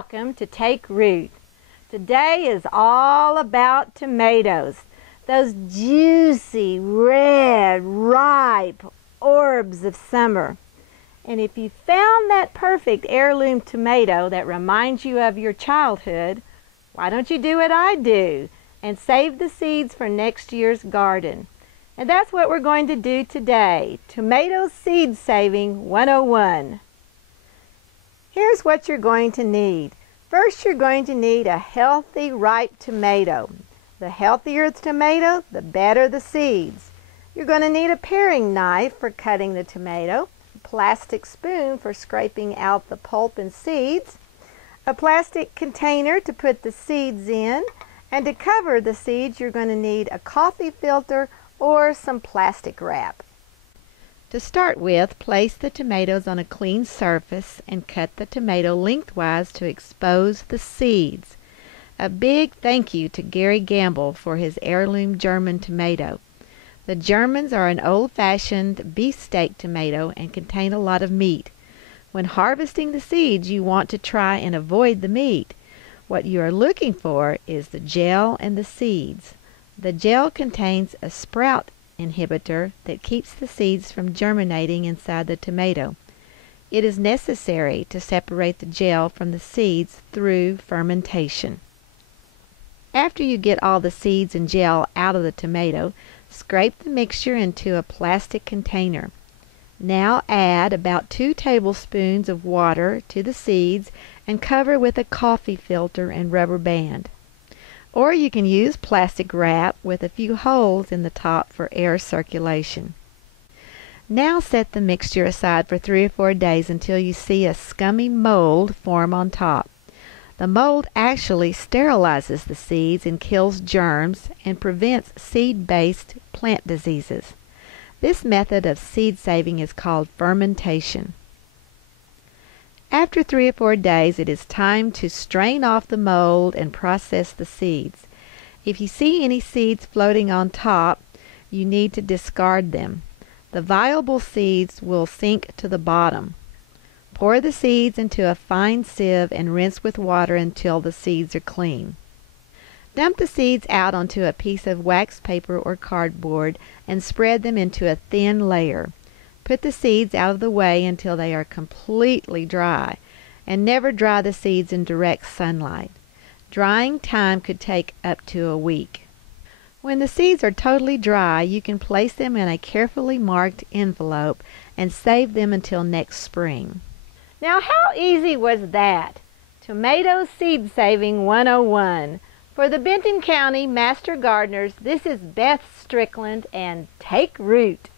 welcome to Take Root. Today is all about tomatoes, those juicy, red, ripe orbs of summer. And if you found that perfect heirloom tomato that reminds you of your childhood, why don't you do what I do and save the seeds for next year's garden? And that's what we're going to do today, Tomato Seed Saving 101. Here's what you're going to need. First, you're going to need a healthy, ripe tomato. The healthier the tomato, the better the seeds. You're going to need a paring knife for cutting the tomato, a plastic spoon for scraping out the pulp and seeds, a plastic container to put the seeds in, and to cover the seeds, you're going to need a coffee filter or some plastic wrap. To start with, place the tomatoes on a clean surface and cut the tomato lengthwise to expose the seeds. A big thank you to Gary Gamble for his heirloom German tomato. The Germans are an old-fashioned beefsteak tomato and contain a lot of meat. When harvesting the seeds, you want to try and avoid the meat. What you are looking for is the gel and the seeds. The gel contains a sprout inhibitor that keeps the seeds from germinating inside the tomato. It is necessary to separate the gel from the seeds through fermentation. After you get all the seeds and gel out of the tomato, scrape the mixture into a plastic container. Now add about 2 tablespoons of water to the seeds and cover with a coffee filter and rubber band. Or you can use plastic wrap with a few holes in the top for air circulation. Now set the mixture aside for 3 or 4 days until you see a scummy mold form on top. The mold actually sterilizes the seeds and kills germs and prevents seed-based plant diseases. This method of seed saving is called fermentation. After 3 or 4 days, it is time to strain off the mold and process the seeds. If you see any seeds floating on top, you need to discard them. The viable seeds will sink to the bottom. Pour the seeds into a fine sieve and rinse with water until the seeds are clean. Dump the seeds out onto a piece of wax paper or cardboard and spread them into a thin layer. Put the seeds out of the way until they are completely dry, and never dry the seeds in direct sunlight. Drying time could take up to a week. When the seeds are totally dry, you can place them in a carefully marked envelope and save them until next spring. Now, how easy was that? Tomato Seed Saving 101. For the Benton County Master Gardeners, this is Beth Strickland and Take Root.